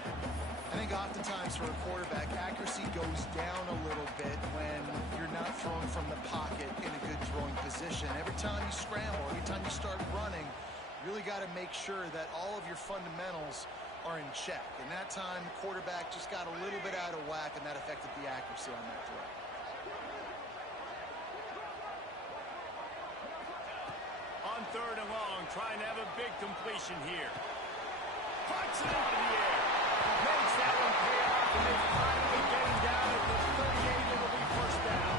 I think oftentimes for a quarterback, accuracy goes down a little bit when you're not throwing from the pocket in a good throwing position. Every time you scramble, every time you start running, you really got to make sure that all of your fundamentals are in check. And that time, the quarterback just got a little bit out of whack, and that affected the accuracy on that throw. On 3rd and long, trying to have a big completion here. Puts it out of the air. Makes that one pay off, and they finally get him down at the 38. It'll be first down.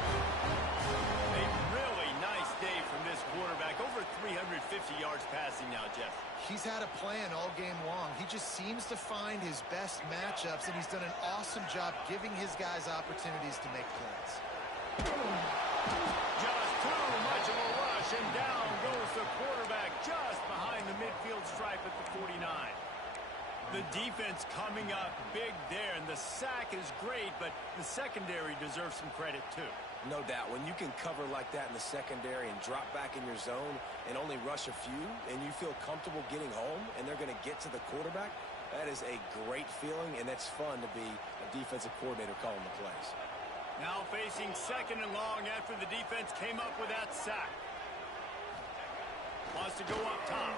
A really nice day from this quarterback. Over 350 yards passing now, Jeff. He's had a plan all game long. He just seems to find his best matchups, and he's done an awesome job giving his guys opportunities to make plays. Just too much of a rush, and down goes the quarterback just behind the midfield stripe at the 49. The defense coming up big there, and the sack is great, but the secondary deserves some credit too. No doubt. When you can cover like that in the secondary and drop back in your zone and only rush a few, and you feel comfortable getting home, and they're going to get to the quarterback, that is a great feeling, and it's fun to be a defensive coordinator calling the plays. Now facing 2nd and long after the defense came up with that sack. Wants to go up top.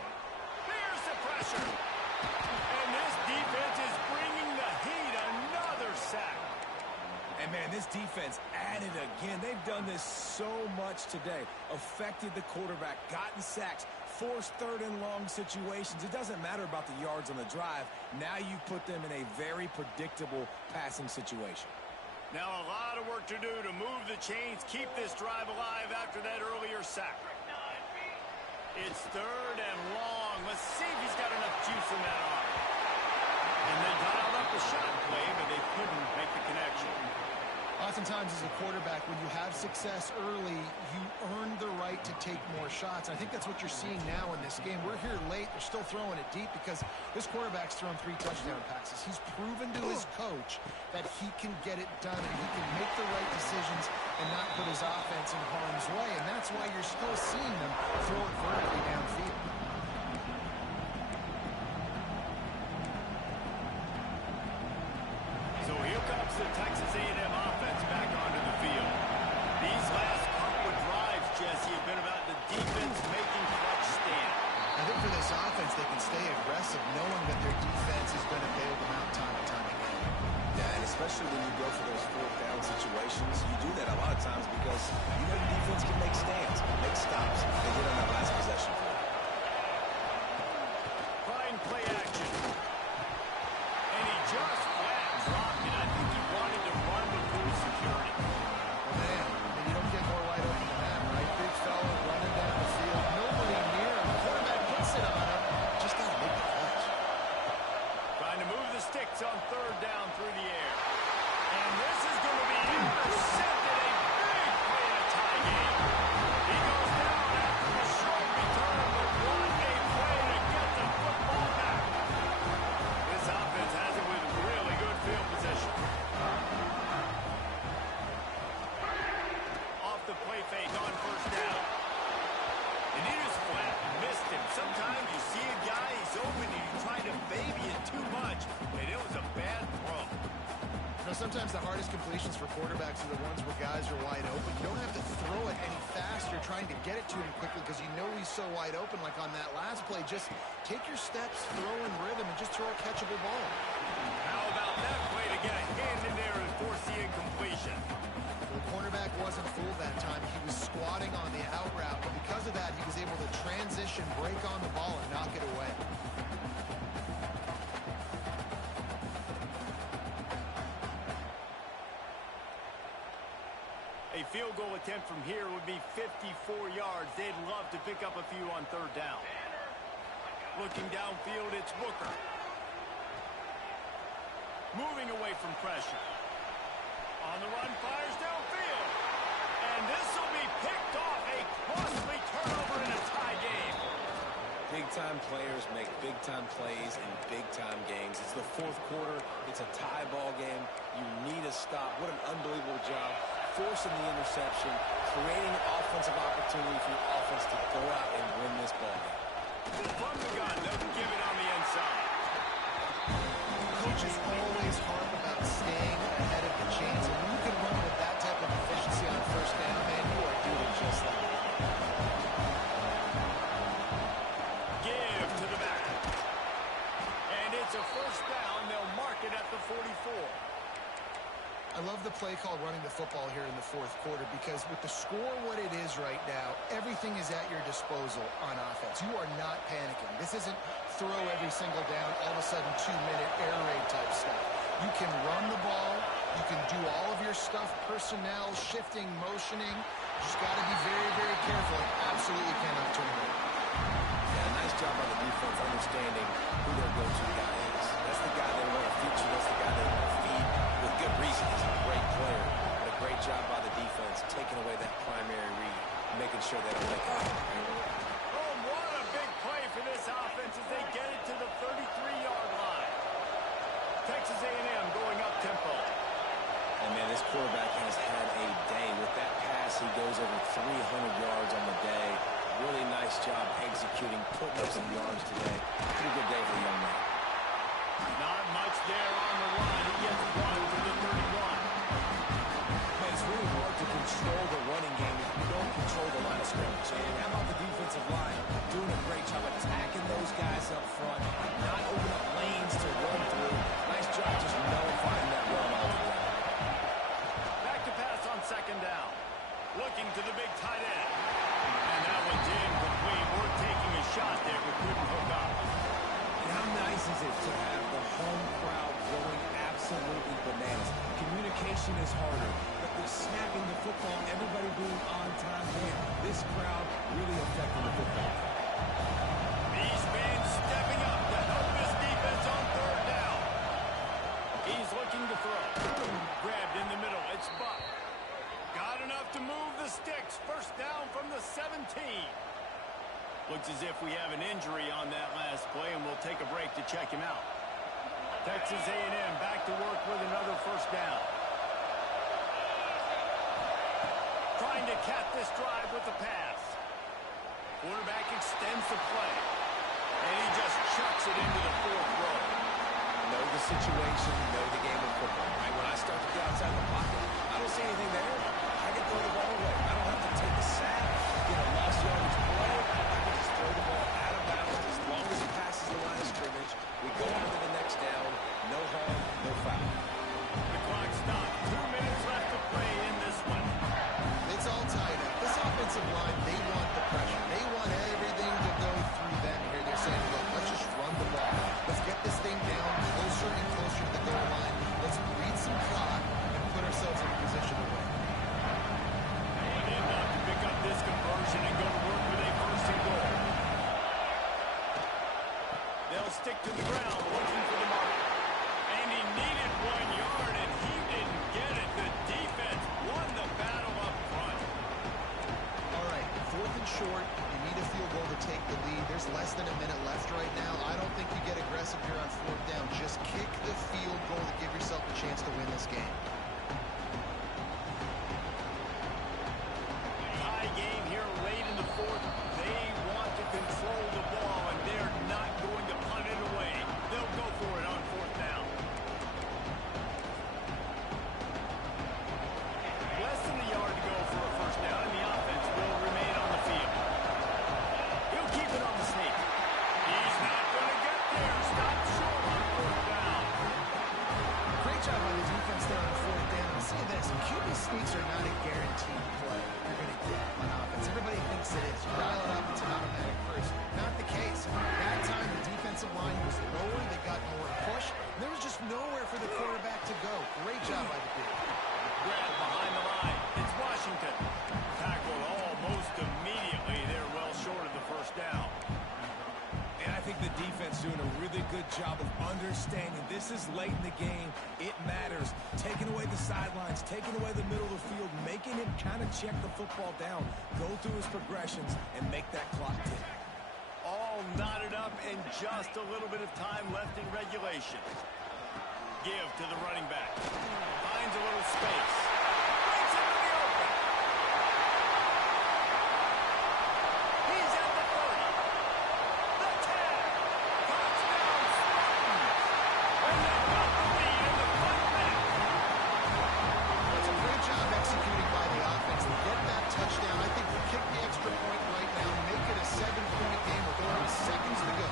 There's the pressure. And this defense is bringing the heat. Another sack. And, man, this defense added again. They've done this so much today. Affected the quarterback, gotten sacks, forced 3rd and long situations. It doesn't matter about the yards on the drive. Now you put them in a very predictable passing situation. Now a lot of work to do to move the chains, keep this drive alive after that earlier sack. It's 3rd and long. Let's see if he's got enough juice in that arm. And they dialed up the shot play, but they couldn't make the connection. Oftentimes as a quarterback, when you have success early, you earn the right to take more shots. I think that's what you're seeing now in this game. We're here late. They're still throwing it deep because this quarterback's thrown 3 touchdown passes. He's proven to his coach that he can get it done and he can make the right decisions and not put his offense in harm's way. And that's why you're still seeing them throw it vertically downfield. So here comes the Texas A&M offense back onto the field. These last couple of drives, Jesse, have been about the defense making clutch stand. I think for this offense, they can stay aggressive knowing that their defense is going to bail them out time and time again. Yeah, and especially when you go for those 4th down situations, you do that a lot of times because you know the defense can make stands, make stops. They get on that last possession. Trying play action. And he just flat dropped it. I think he wanted to run before security. Well, man, you don't fake on first down. And he just flat missed him. Sometimes you see a guy, he's open, and you try to baby it too much, and it was a bad throw. You know, sometimes the hardest completions for quarterbacks are the ones where guys are wide open. You don't have to throw it any faster trying to get it to him quickly because you know he's so wide open. Like on that last play, just take your steps, throw in rhythm, and just throw a catchable ball. How about that play to get a hand in there and force the incompletion? The cornerback wasn't fooled that time. He was squatting on the out route, but because of that, he was able to transition, break on the ball, and knock it away. A field goal attempt from here would be 54 yards. They'd love to pick up a few on third down. Looking downfield, it's Booker. Moving away from pressure. On the run, fires downfield. And this will be picked off. A costly turnover in a tie game. Big-time players make big-time plays in big-time games. It's the fourth quarter. It's a tie ball game. You need a stop. What an unbelievable job. Forcing the interception, creating offensive opportunity for your offense to go out and win this ball game. From the gun, doesn't give it on the inside. Coaches always harp about staying ahead of the chains, and when you can run with that type of efficiency on first down, man, you are doing just that. Give to the back. And it's a first down. They'll mark it at the 44. I love the play call running the football here in the fourth quarter because with the score what it is right now, everything is at your disposal on offense. You are not panicking. This isn't throw every single down, all of a sudden 2-minute air raid type stuff. You can run the ball. You can do all of your stuff, personnel, shifting, motioning. Just got to be very, very careful. And absolutely cannot turn it over. Yeah, nice job by the defense understanding who their go-to guy is. That's the guy they want to feature. That's the guy they want to feed with good reason. He's a great player. But a great job by the defense taking away that primary read, making sure they don't make it. Oh, what a big play for this offense as they get it to the 33-yard line. Texas A&M going up tempo. And, man, this quarterback has had a day. With that pass, he goes over 300 yards on the day. Really nice job executing, putting up some yards today. Pretty good day for the young man. Not much there on the run. He gets one to the 31. Man, it's really hard to control the running game if you don't control the line of scrimmage. And how about the defensive line doing a great job attacking those guys up front, not opening up lanes to run through. Nice job just nullifying that run altogether. Back to pass on second down. Looking to the big tight end. And that one's incomplete. We're taking a shot there, but couldn't hook up. And how nice is it to have the home crowd going absolutely bananas? Communication is harder, but they're snapping the football, everybody being on time there. This crowd really affecting the football. These fans stepping up to help this defense on third down. He's looking to throw. Grabbed in the middle. It's Buck. Got enough to move the sticks. First down from the 17. Looks as if we have an injury on that last play, and we'll take a break to check him out. Texas A&M back to work with another first down. Trying to cap this drive with the pass. Quarterback extends the play. And he just chucks it into the fourth row. Know the situation, know the game of football. Right? When I start to get outside the pocket, I don't see anything there. I can throw the ball away. I don't have to take a sack, get a lost yardage play. I can just throw the ball out of bounds as long as it passes the line of scrimmage. We go on to the next down. No harm, no foul. The clock stopped. 2 minutes left to play in this one. It's all tied up. This offensive line, they want the pressure. They want everything to go through them. Here they're saying, look, let's just run the ball. Let's get this thing down closer and closer to the goal line. Let's bleed some clock and put ourselves in a position to win. Enough to pick up this conversion and go to work with a first and goal. They'll stick to the ground looking for the mark. And he needed 1 yard, and he didn't get it. The defense won the battle up front. All right, fourth and short. You need a field goal to take the lead. There's less than a minute left right now. I don't think you get aggressive here on fourth down. Just kick the field goal to give yourself a chance to win this game. the defense doing a really good job of understanding this is late in the game. It matters. Taking away the sidelines, taking away the middle of the field, making him kind of check the football down, go through his progressions, and make that clock tick. All knotted up and just a little bit of time left in regulation. Give to the running back. Finds a little space. Breaks into the open. He's at the 30. The 10. Touchdown Spartans. And they've got the lead in the final minute. It's a great job executing by the offense to get that touchdown. I think we'll kick the extra point right now, make it a 7-point game with only seconds to go.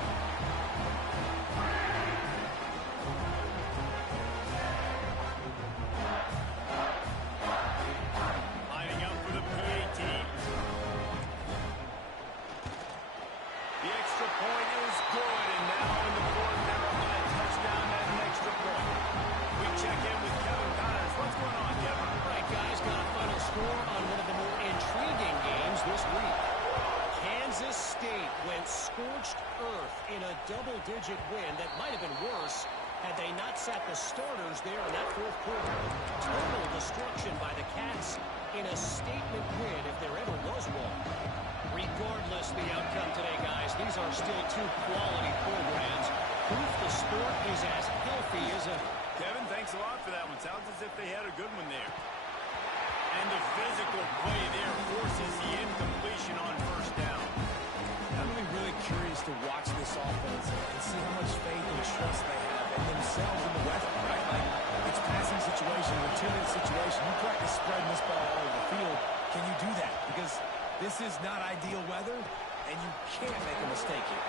Lining up for the PA team. The extra point is good, and now in the fourth, they're on a touchdown and an extra point. We check in with Kevin Connors. What's going on, Kevin? All right, guys, got a final score on one of the more intriguing games this week. Kansas State went scorched earth in a double-digit win that might have been worse had they not sat the starters there in that fourth quarter. Total destruction by the Cats in a statement win if there ever was one. Regardless the outcome today, guys, these are still two quality programs. Proof the sport is as healthy as ever. Kevin, thanks a lot for that one. Sounds as if they had a good one there. And the physical play there forces the incompletion on first down. I'm really curious to watch this offense and see how much faith and trust they have in themselves in the weather, right? Like, it's passing situation, a 2-minute situation. You practice spreading this ball all over the field. Can you do that? Because this is not ideal weather, and you can't make a mistake here.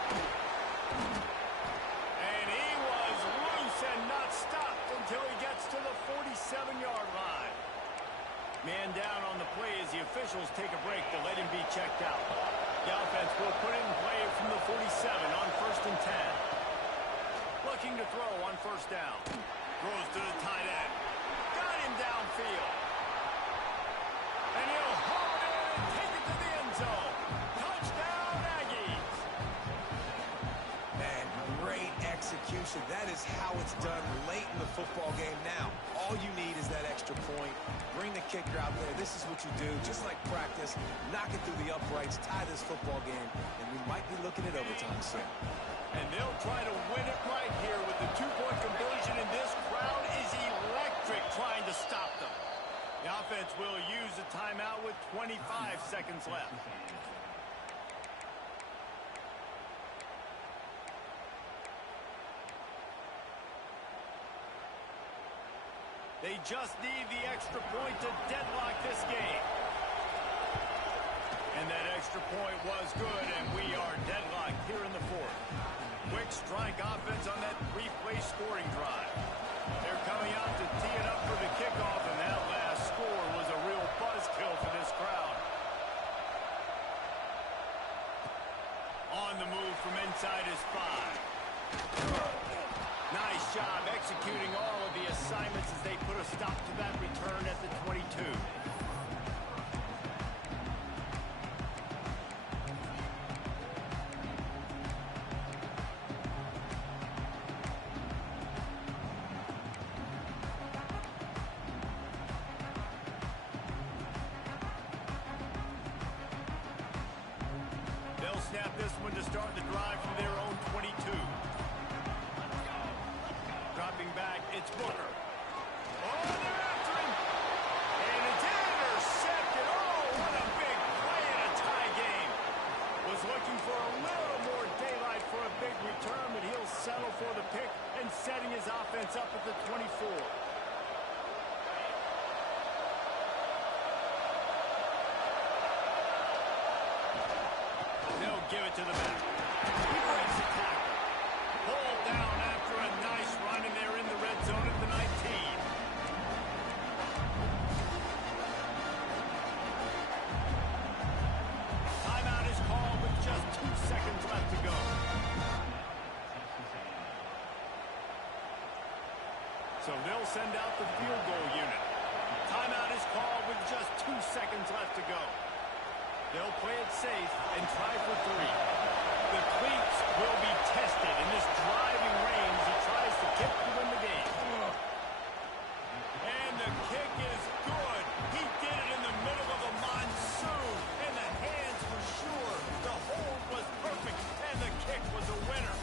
And he was loose and not stopped until he gets to the 47-yard line. Man down on the play as the officials take a break to let him be checked out. The offense will put it in play from the 47 on 1st and 10. Looking to throw on first down. Throws to the tight end. Got him downfield. And he'll haul it in and take it to the end zone. Touchdown, Aggies. Man, great execution. That is how it's done late in the football game now. All you need is that extra point. Bring the kicker out there. This is what you do. Just like practice, knock it through the uprights, tie this football game, and we might be looking at overtime soon. And they'll try to win it right here with the two-point conversion, and this crowd is electric trying to stop them. The offense will use a timeout with 25 seconds left. They just need the extra point to deadlock this game. And that extra point was good, and we are deadlocked here in the fourth. Quick strike offense on that three-play scoring drive. They're coming out to tee it up for the kickoff, and that last score was a real buzzkill for this crowd. On the move from inside his 5. Nice job executing all of the assignments as they put a stop to that return at the 22. They'll snap this one to start the drive from their own 22. Dropping back, it's Booker. Oh, they're after him. And it's intercepted. Oh, what a big play in a tie game. Was looking for a little more daylight for a big return, but he'll settle for the pick and setting his offense up at the 24. They'll give it to the back. He breaks the tackle. Pulled down after a nice run, and they're in the red zone at the 19. Timeout is called with just 2 seconds left to go. So they'll send out the field goal unit. Timeout is called with just 2 seconds left to go. They'll play it safe and try for 3. the cleats will be tested in this driving rain as he tries to kick to win the game. And the kick is good. He did it in the middle of a monsoon. And the hands for sure. The hold was perfect. And the kick was a winner.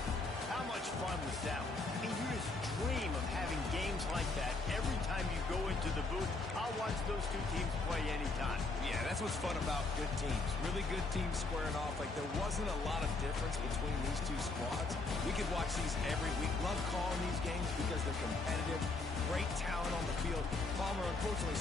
How much fun was that? I mean, you just dream of having games like that every time you go into the booth. I'll watch those two teams play anytime. Yeah, that's what's fun about good teams. Really good teams squaring off. Like, there wasn't a lot of difference between these two squads. We could watch these every week. Love calling these games because they're competitive. Great talent on the field. Palmer, unfortunately,